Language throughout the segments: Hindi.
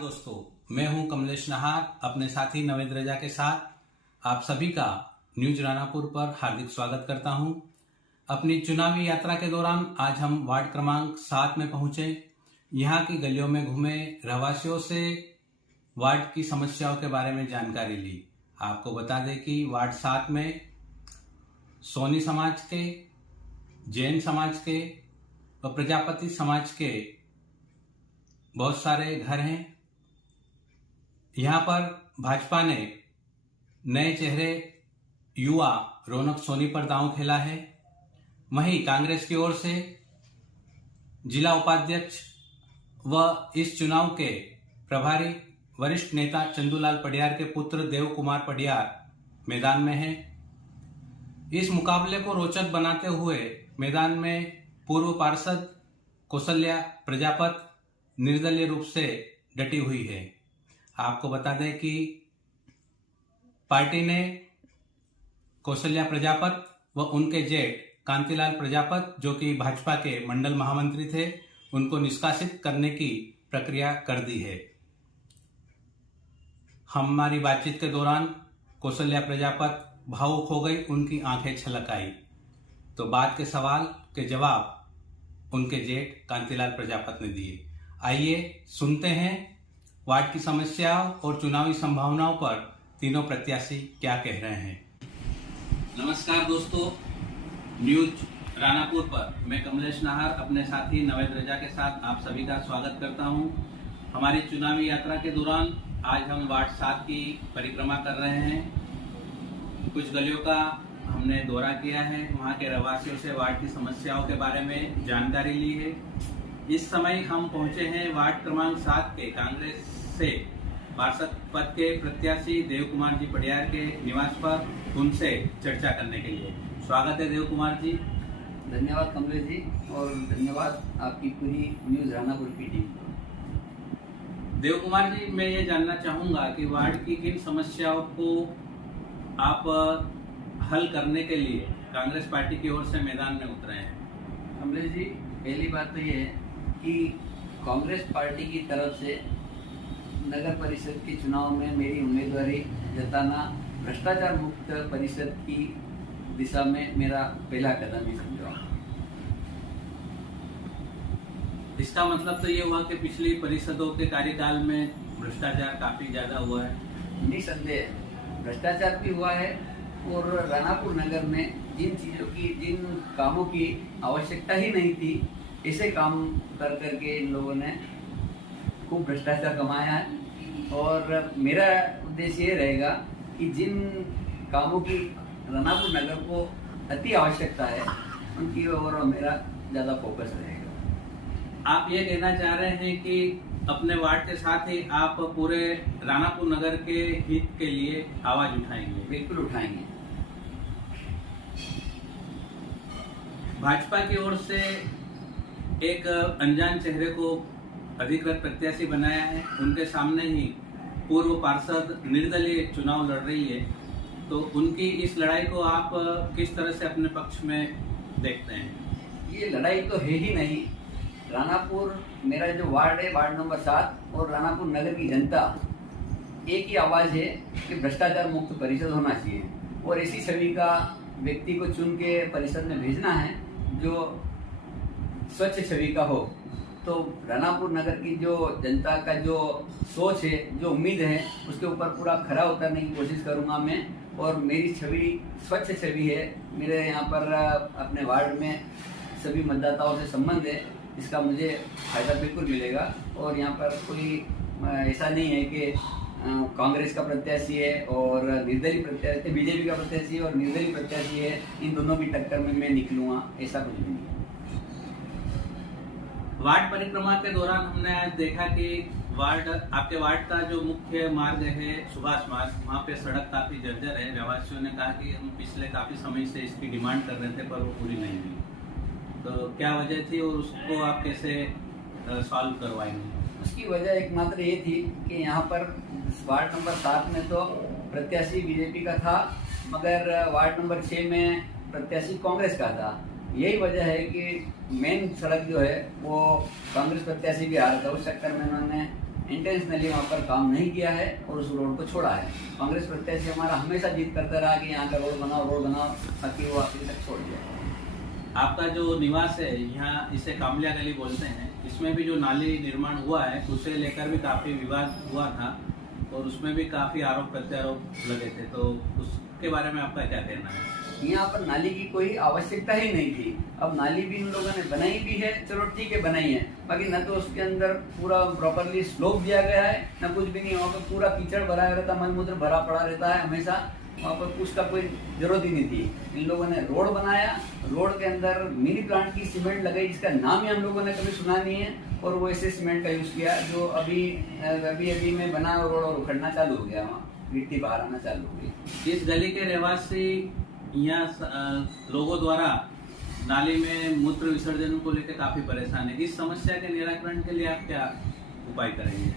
दोस्तों, मैं हूं कमलेश नाहर अपने साथी नवेद रजा के साथ आप सभी का न्यूज रानापुर पर हार्दिक स्वागत करता हूं। अपनी चुनावी यात्रा के दौरान आज हम वार्ड क्रमांक 7 में पहुंचे। यहां की गलियों में घूमे, रहवासियों से वार्ड की समस्याओं के बारे में जानकारी ली। आपको बता दें कि वार्ड 7 में सोनी समाज के, जैन समाज के और प्रजापति समाज के बहुत सारे घर हैं। यहाँ पर भाजपा ने नए चेहरे युवा रौनक सोनी पर दांव खेला है। वहीं कांग्रेस की ओर से जिला उपाध्यक्ष व इस चुनाव के प्रभारी वरिष्ठ नेता चंदूलाल पडियार के पुत्र देव कुमार पडियार मैदान में हैं। इस मुकाबले को रोचक बनाते हुए मैदान में पूर्व पार्षद कौशल्या प्रजापत निर्दलीय रूप से डटी हुई है। आपको बता दें कि पार्टी ने कौशल्या प्रजापत व उनके जेठ कांतिलाल प्रजापत, जो कि भाजपा के मंडल महामंत्री थे, उनको निष्कासित करने की प्रक्रिया कर दी है। हमारी बातचीत के दौरान कौशल्या प्रजापत भावुक हो गई, उनकी आंखें छलक आई। तो बात के सवाल के जवाब उनके जेठ कांतिलाल प्रजापत ने दिए। आइए सुनते हैं वार्ड की समस्याओं और चुनावी संभावनाओं पर तीनों प्रत्याशी क्या कह रहे हैं। नमस्कार दोस्तों, न्यूज रानापुर पर मैं कमलेश नाहर अपने साथी नवेद रजा के साथ आप सभी का स्वागत करता हूं। हमारी चुनावी यात्रा के दौरान आज हम वार्ड 7 की परिक्रमा कर रहे हैं। कुछ गलियों का हमने दौरा किया है, वहां के रहवासियों से वार्ड की समस्याओं के बारे में जानकारी ली है। इस समय हम पहुंचे हैं वार्ड क्रमांक 7 के कांग्रेस से पार्षद पद के प्रत्याशी देव कुमार जी पडियार के निवास पर, उनसे चर्चा करने के लिए। स्वागत है देव कुमार जी। धन्यवाद कमलेश जी, और धन्यवाद आपकी पूरी न्यूज रानापुर की टीम को। देव कुमार जी, मैं ये जानना चाहूंगा कि वार्ड की किन समस्याओं को आप हल करने के लिए कांग्रेस पार्टी की ओर से मैदान में उतरे हैं। कमलेश जी, पहली बात तो ये है कि कांग्रेस पार्टी की तरफ से नगर परिषद के चुनाव में मेरी उम्मीदवारी जताना भ्रष्टाचार मुक्त परिषद की दिशा में मेरा पहला कदम ही समझो। इसका मतलब तो ये हुआ कि पिछली परिषदों के कार्यकाल में भ्रष्टाचार काफी ज्यादा हुआ है। निसंदेह भ्रष्टाचार भी हुआ है, और रानापुर नगर में जिन कामों की आवश्यकता ही नहीं थी, ऐसे काम कर करके इन लोगों ने खूब भ्रष्टाचार कमाया है। और मेरा उद्देश्य ये रहेगा कि जिन कामों की रानापुर नगर को अति आवश्यकता है, उनकी ओर मेरा ज़्यादा फोकस रहेगा। आप ये कहना चाह रहे हैं कि अपने वार्ड के साथ ही आप पूरे रानापुर नगर के हित के लिए आवाज उठाएंगे? बिल्कुल उठाएंगे। भाजपा की ओर से एक अनजान चेहरे को अधिकृत प्रत्याशी बनाया है, उनके सामने ही पूर्व पार्षद निर्दलीय चुनाव लड़ रही है, तो उनकी इस लड़ाई को आप किस तरह से अपने पक्ष में देखते हैं? ये लड़ाई तो है ही नहीं। रानापुर मेरा जो वार्ड है, वार्ड नंबर 7, और रानापुर नगर की जनता एक ही आवाज़ है कि भ्रष्टाचार मुक्त परिषद होना चाहिए, और ऐसी छवि का व्यक्ति को चुन के परिषद में भेजना है जो स्वच्छ छवि का हो। तो रानापुर नगर की जो जनता का जो सोच है, जो उम्मीद है, उसके ऊपर पूरा खरा उतरने की कोशिश करूंगा मैं। और मेरी छवि स्वच्छ छवि है। मेरे यहाँ पर अपने वार्ड में सभी मतदाताओं से संबंध है, इसका मुझे फायदा बिल्कुल मिलेगा। और यहाँ पर कोई ऐसा नहीं है कि कांग्रेस का प्रत्याशी है और निर्दलीय प्रत्याशी, बीजेपी का प्रत्याशी और निर्दलीय प्रत्याशी है, इन दोनों की टक्कर में मैं निकलूंगा, ऐसा कुछ नहीं है। वार्ड परिक्रमा के दौरान हमने आज देखा कि आपके वार्ड का जो मुख्य मार्ग है सुभाष मार्ग, वहाँ पे सड़क काफी जर्जर है। रहवासियों ने कहा कि हम पिछले काफी समय से इसकी डिमांड कर रहे थे, पर वो पूरी नहीं हुई। तो क्या वजह थी और उसको आप कैसे सॉल्व करवाएंगे? उसकी वजह एकमात्र ये थी कि यहाँ पर वार्ड नंबर 7 में तो प्रत्याशी बीजेपी का था, मगर वार्ड नंबर 6 में प्रत्याशी कांग्रेस का था। यही वजह है कि मेन सड़क जो है वो कांग्रेस प्रत्याशी भी आ रहा था, उस चक्कर में उन्होंने इंटेंशनली वहाँ पर काम नहीं किया है और उस रोड को छोड़ा है। कांग्रेस प्रत्याशी हमारा हमेशा जिद करता रहा कि यहाँ का रोड बनाओ, ताकि वो आखिर तक छोड़ दिया। आपका जो निवास है यहाँ, इसे कामलिया गली बोलते हैं, इसमें भी जो नाली निर्माण हुआ है उसे लेकर भी काफी विवाद हुआ था और उसमें भी काफी आरोप प्रत्यारोप लगे थे, तो उसके बारे में आपका क्या कहना है? यहाँ पर नाली की कोई आवश्यकता ही नहीं थी। अब नाली भी इन लोगों ने बनाई भी है, चलो ठीक है बनाई है, बाकी न तो उसके अंदर पूरा प्रॉपरली स्लोप दिया गया है, न कुछ भी नहीं। वहाँ पर पूरा कीचड़ भरा रहता, मलमूत्र भरा पड़ा रहता है हमेशा, वहाँ पर कुछ का कोई जरूरत ही नहीं थी। इन लोगों ने रोड बनाया, रोड के अंदर मिनी प्लांट की सीमेंट लगाई जिसका नाम ही हम लोगों ने कभी सुना नहीं है, और वो ऐसे सीमेंट का यूज किया जो अभी में बना रोड और उखड़ना चालू हो गया, वहाँ मिट्टी बाहर आना चालू हो गई। इस गली के रहवासी यहाँ लोगों द्वारा नाली में मूत्र विसर्जन को लेकर काफी परेशान है। इस समस्या के निराकरण के लिए आप क्या उपाय करेंगे?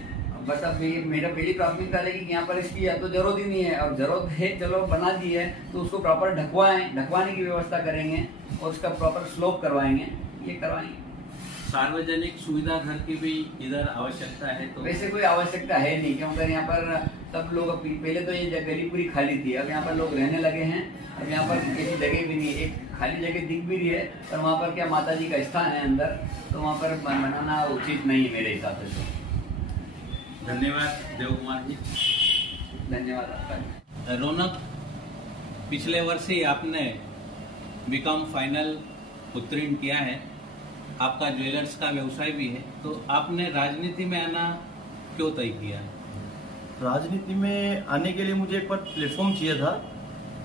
बस अब मेरा पहली प्राथमिकता रहेगी कि यहाँ पर इसकी या तो जरूरत ही नहीं है, और जरूरत है चलो बना दी है तो उसको प्रॉपर ढकवाने की व्यवस्था करेंगे और उसका प्रॉपर स्लोप करवाएंगे, ये करवाएंगे। सार्वजनिक सुविधा घर की भी इधर आवश्यकता है? तो वैसे कोई आवश्यकता है नहीं, क्योंकि यहाँ पर सब लोग पहले तो ये गली पूरी खाली थी, अब यहाँ पर लोग रहने लगे हैं। अब यहाँ पर ऐसी जगह भी नहीं है, एक खाली जगह दिख भी रही है, पर वहाँ पर क्या माता जी का स्थान है अंदर, तो वहाँ पर बनाना उचित नहीं है मेरे हिसाब से। धन्यवाद देव कुमार जी। धन्यवाद आपका। रौनक, पिछले वर्ष ही आपने बीकॉम फाइनल उत्तीर्ण किया है, आपका ज्वेलर्स का व्यवसाय भी है, तो आपने राजनीति में आना क्यों तय किया? राजनीति में आने के लिए मुझे एक बार प्लेटफॉर्म चाहिए था,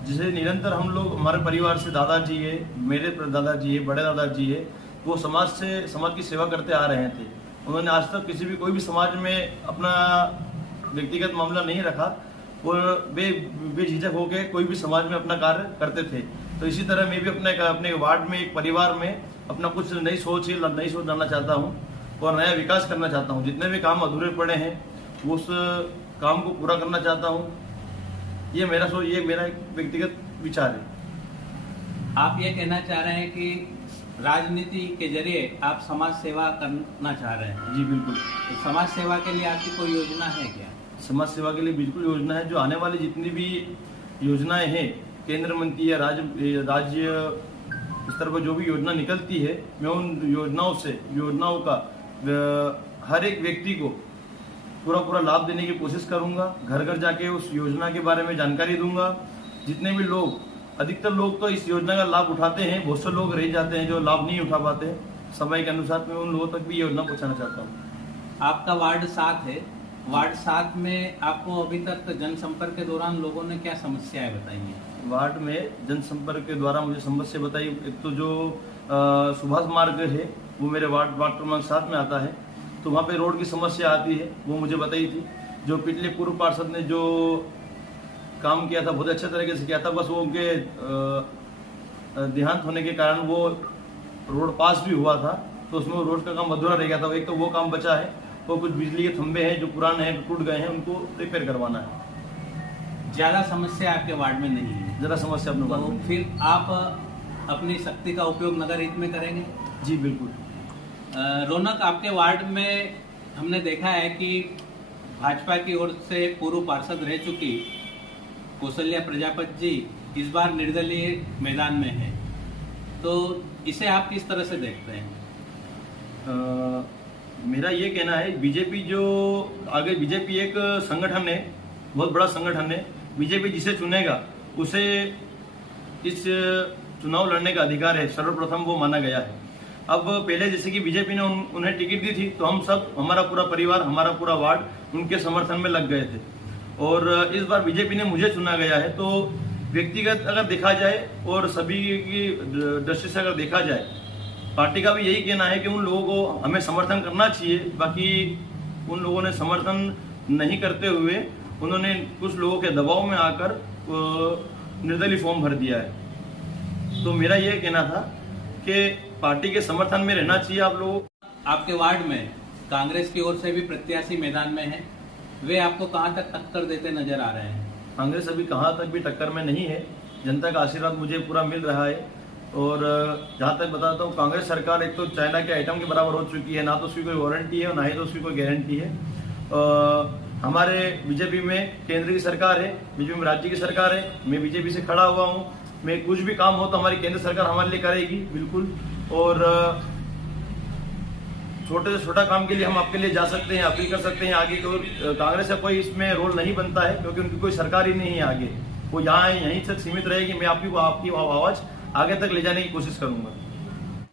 जिसे निरंतर हम लोग, हमारे परिवार से दादाजी है, मेरे दादाजी है, बड़े दादाजी है, वो समाज की सेवा करते आ रहे थे। उन्होंने आज तक किसी भी कोई भी समाज में अपना व्यक्तिगत मामला नहीं रखा, वो बेझिझक होकर कोई भी समाज में अपना कार्य करते थे। तो इसी तरह मैं भी अपने वार्ड में, एक परिवार में अपना कुछ नई सोच लाना चाहता हूँ और नया विकास करना चाहता हूँ। जितने भी काम अधूरे पड़े हैं उस काम को पूरा करना चाहता हूँ। ये मेरा एक व्यक्तिगत विचार है। आप ये कहना चाह रहे हैं कि राजनीति के जरिए आप समाज सेवा करना चाह रहे हैं? जी बिल्कुल। तो समाज सेवा के लिए आपकी कोई योजना है क्या? समाज सेवा के लिए बिल्कुल योजना है। जो आने वाली जितनी भी योजनाएं हैं, केंद्र मंत्री या राज्य स्तर पर जो भी योजना निकलती है, मैं उन योजनाओं का हर एक व्यक्ति को पूरा लाभ देने की कोशिश करूंगा। घर घर जाके उस योजना के बारे में जानकारी दूंगा। जितने भी लोग, अधिकतर लोग तो इस योजना का लाभ उठाते हैं, बहुत से लोग रह जाते हैं जो लाभ नहीं उठा पाते। समय के अनुसार मैं उन लोगों तक भी योजना पहुंचाना चाहता हूँ। आपका वार्ड 7 है, वार्ड 7 में आपको अभी तक जनसंपर्क के दौरान लोगों ने क्या समस्याएं बताई हैं? वार्ड में जनसंपर्क के द्वारा मुझे समस्या बताई, एक तो जो सुभाष मार्ग है वो मेरे वार्ड क्रमांक 7 में आता है, तो वहाँ पे रोड की समस्या आती है, वो मुझे बताई थी। जो पिछले पूर्व पार्षद ने जो काम किया था बहुत अच्छे तरीके से किया था, बस वो उनके देहांत होने के कारण वो रोड पास भी हुआ था, तो उसमें रोड का काम अधूरा रह गया था। एक तो वो काम बचा है, और कुछ बिजली के खंभे हैं जो पुराने हैं, टूट गए हैं, उनको रिपेयर करवाना है। ज्यादा समस्या आपके वार्ड में नहीं है? जरा समस्या अपने वार्ड तो में। फिर आप अपनी शक्ति का उपयोग नगर हित में करेंगे? जी बिल्कुल। रौनक, आपके वार्ड में हमने देखा है कि भाजपा की ओर से पूर्व पार्षद रह चुकी कौशल्या प्रजापति जी इस बार निर्दलीय मैदान में है, तो इसे आप किस तरह से देखते हैं? मेरा ये कहना है, बीजेपी एक संगठन है, बहुत बड़ा संगठन है। बीजेपी जिसे चुनेगा उसे इस चुनाव लड़ने का अधिकार है, सर्वप्रथम वो माना गया है। अब पहले जैसे कि बीजेपी ने उन्हें टिकट दी थी, तो हम सब, हमारा पूरा परिवार, हमारा पूरा वार्ड उनके समर्थन में लग गए थे, और इस बार बीजेपी ने मुझे चुना गया है। तो व्यक्तिगत अगर देखा जाए और सभी की दृष्टि से अगर देखा जाए, पार्टी का भी यही कहना है कि उन लोगों को हमें समर्थन करना चाहिए। बाकी उन लोगों ने समर्थन नहीं करते हुए उन्होंने कुछ लोगों के दबाव में आकर निर्दलीय फॉर्म भर दिया है। तो मेरा ये कहना था कि पार्टी के समर्थन में रहना चाहिए आप लोगों। आपके वार्ड में कांग्रेस की ओर से भी प्रत्याशी मैदान में है, वे आपको कहां तक टक्कर देते नजर आ रहे हैं? कांग्रेस अभी कहां तक भी टक्कर में नहीं है, जनता का आशीर्वाद मुझे पूरा मिल रहा है। और जहां तक बताता हूँ, कांग्रेस सरकार एक तो चाइना के आइटम के बराबर हो चुकी है, ना तो उसकी कोई वारंटी है और ना ही तो उसकी कोई गारंटी है। हमारे बीजेपी में केंद्र की सरकार है, बीजेपी में राज्य की सरकार है। मैं बीजेपी से खड़ा हुआ हूँ। मैं कुछ भी काम हो तो हमारी केंद्र सरकार हमारे लिए करेगी बिल्कुल। और छोटे से छोटा काम के लिए हम आपके लिए जा सकते हैं, अपील कर सकते हैं आगे। तो कांग्रेस का कोई इसमें रोल नहीं बनता है, क्योंकि उनकी कोई सरकार ही नहीं है आगे। वो यहाँ यहीं तक सीमित रहेगी। मैं आपकी आवाज आगे तक ले जाने की कोशिश करूंगा।